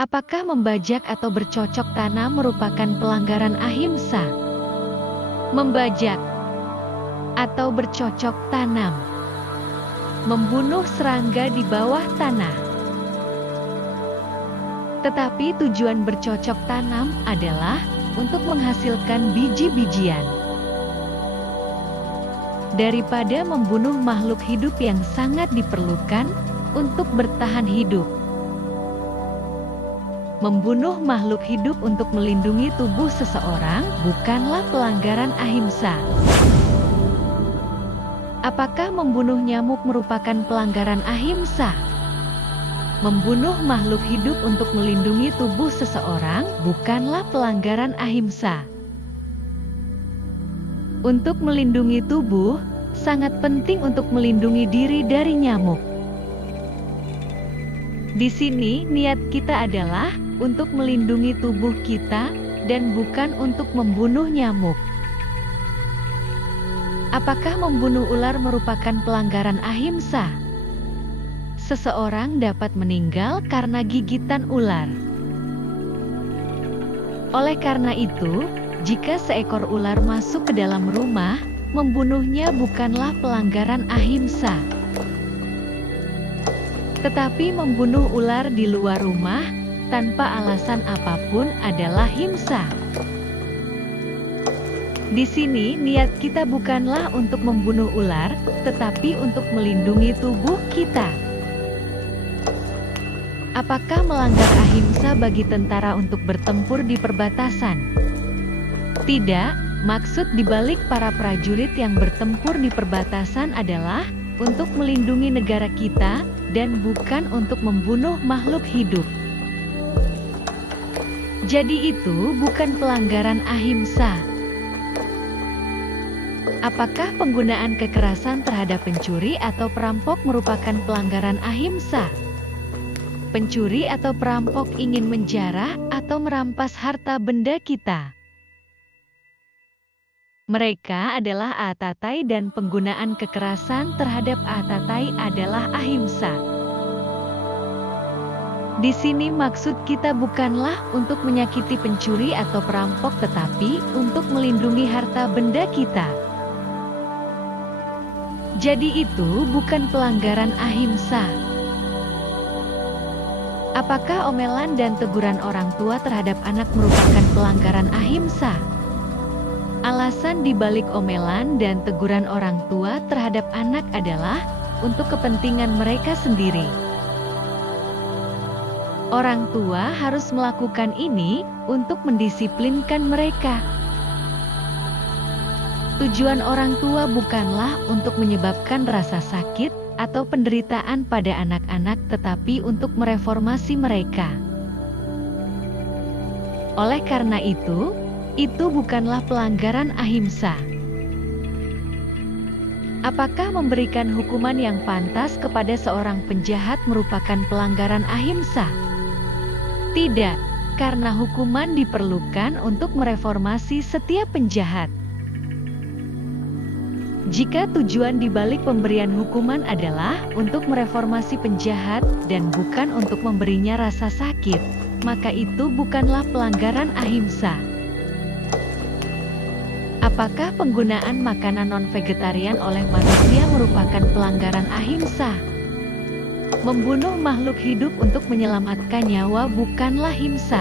Apakah membajak atau bercocok tanam merupakan pelanggaran ahimsa? Membajak atau bercocok tanam, membunuh serangga di bawah tanah. Tetapi tujuan bercocok tanam adalah untuk menghasilkan biji-bijian. Daripada membunuh makhluk hidup yang sangat diperlukan untuk bertahan hidup. Membunuh makhluk hidup untuk melindungi tubuh seseorang bukanlah pelanggaran ahimsa. Apakah membunuh nyamuk merupakan pelanggaran ahimsa? Membunuh makhluk hidup untuk melindungi tubuh seseorang bukanlah pelanggaran ahimsa. Untuk melindungi tubuh, sangat penting untuk melindungi diri dari nyamuk. Di sini niat kita adalah untuk melindungi tubuh kita dan bukan untuk membunuh nyamuk. Apakah membunuh ular merupakan pelanggaran ahimsa? Seseorang dapat meninggal karena gigitan ular. Oleh karena itu, jika seekor ular masuk ke dalam rumah, membunuhnya bukanlah pelanggaran ahimsa. Tetapi membunuh ular di luar rumah tanpa alasan apapun adalah himsa. Di sini niat kita bukanlah untuk membunuh ular, tetapi untuk melindungi tubuh kita. Apakah melanggar ahimsa bagi tentara untuk bertempur di perbatasan? Tidak, maksud dibalik para prajurit yang bertempur di perbatasan adalah untuk melindungi negara kita dan bukan untuk membunuh makhluk hidup. Jadi itu bukan pelanggaran ahimsa. Apakah penggunaan kekerasan terhadap pencuri atau perampok merupakan pelanggaran ahimsa? Pencuri atau perampok ingin menjarah atau merampas harta benda kita. Mereka adalah atatai dan penggunaan kekerasan terhadap atatai adalah ahimsa. Di sini maksud kita bukanlah untuk menyakiti pencuri atau perampok tetapi untuk melindungi harta benda kita. Jadi itu bukan pelanggaran ahimsa. Apakah omelan dan teguran orang tua terhadap anak merupakan pelanggaran ahimsa? Alasan dibalik omelan dan teguran orang tua terhadap anak adalah untuk kepentingan mereka sendiri. Orang tua harus melakukan ini untuk mendisiplinkan mereka. Tujuan orang tua bukanlah untuk menyebabkan rasa sakit atau penderitaan pada anak-anak tetapi untuk mereformasi mereka. Oleh karena itu bukanlah pelanggaran ahimsa. Apakah memberikan hukuman yang pantas kepada seorang penjahat merupakan pelanggaran ahimsa? Tidak, karena hukuman diperlukan untuk mereformasi setiap penjahat. Jika tujuan dibalik pemberian hukuman adalah untuk mereformasi penjahat dan bukan untuk memberinya rasa sakit, maka itu bukanlah pelanggaran ahimsa. Apakah penggunaan makanan non-vegetarian oleh manusia merupakan pelanggaran ahimsa? Membunuh makhluk hidup untuk menyelamatkan nyawa bukanlah himsa.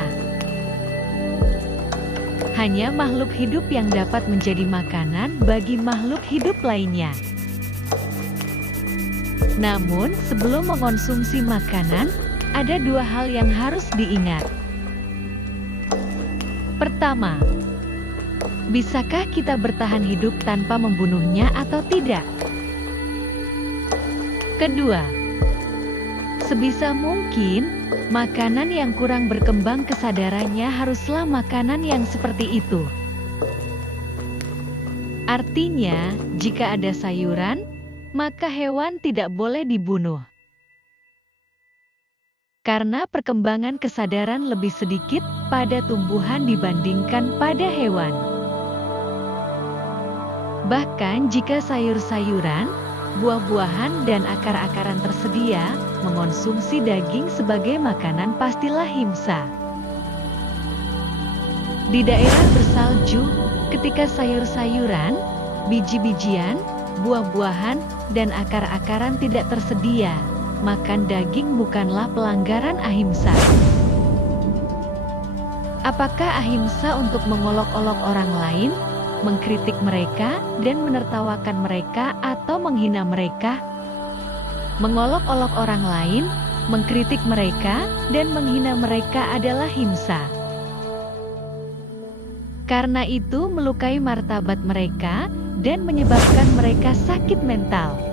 Hanya makhluk hidup yang dapat menjadi makanan bagi makhluk hidup lainnya. Namun, sebelum mengonsumsi makanan, ada dua hal yang harus diingat. Pertama, bisakah kita bertahan hidup tanpa membunuhnya atau tidak? Kedua, sebisa mungkin, makanan yang kurang berkembang kesadarannya haruslah makanan yang seperti itu. Artinya, jika ada sayuran, maka hewan tidak boleh dibunuh. Karena perkembangan kesadaran lebih sedikit pada tumbuhan dibandingkan pada hewan. Bahkan jika sayur-sayuran, buah-buahan dan akar-akaran tersedia, mengonsumsi daging sebagai makanan pastilah himsa. Di daerah bersalju, ketika sayur-sayuran, biji-bijian, buah-buahan, dan akar-akaran tidak tersedia, makan daging bukanlah pelanggaran ahimsa. Apakah ahimsa untuk mengolok-olok orang lain, mengkritik mereka, dan menertawakan mereka atau menghina mereka? Mengolok-olok orang lain, mengkritik mereka, dan menghina mereka adalah himsa. Karena itu melukai martabat mereka dan menyebabkan mereka sakit mental.